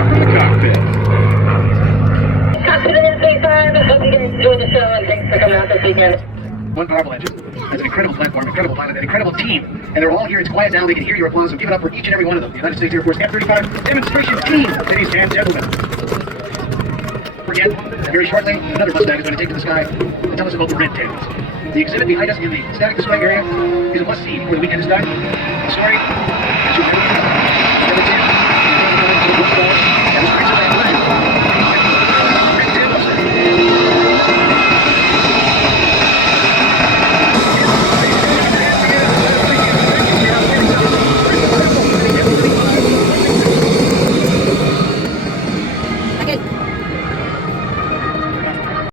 live from the cockpit. Cockpit in F35, hope you guys enjoy the show and thanks for coming out this weekend. One powerful engine. That's an incredible platform, incredible pilot, an incredible team. And they're all here. It's quiet now. They can hear your applause. So give it up for each and every one of them. The United States Air Force F-35 demonstration team, ladies and gentlemen. Again, very shortly, another Mustang is going to take to the sky and tell us about the red tails. The exhibit behind us in the static display area is a must-see before the weekend is done. The story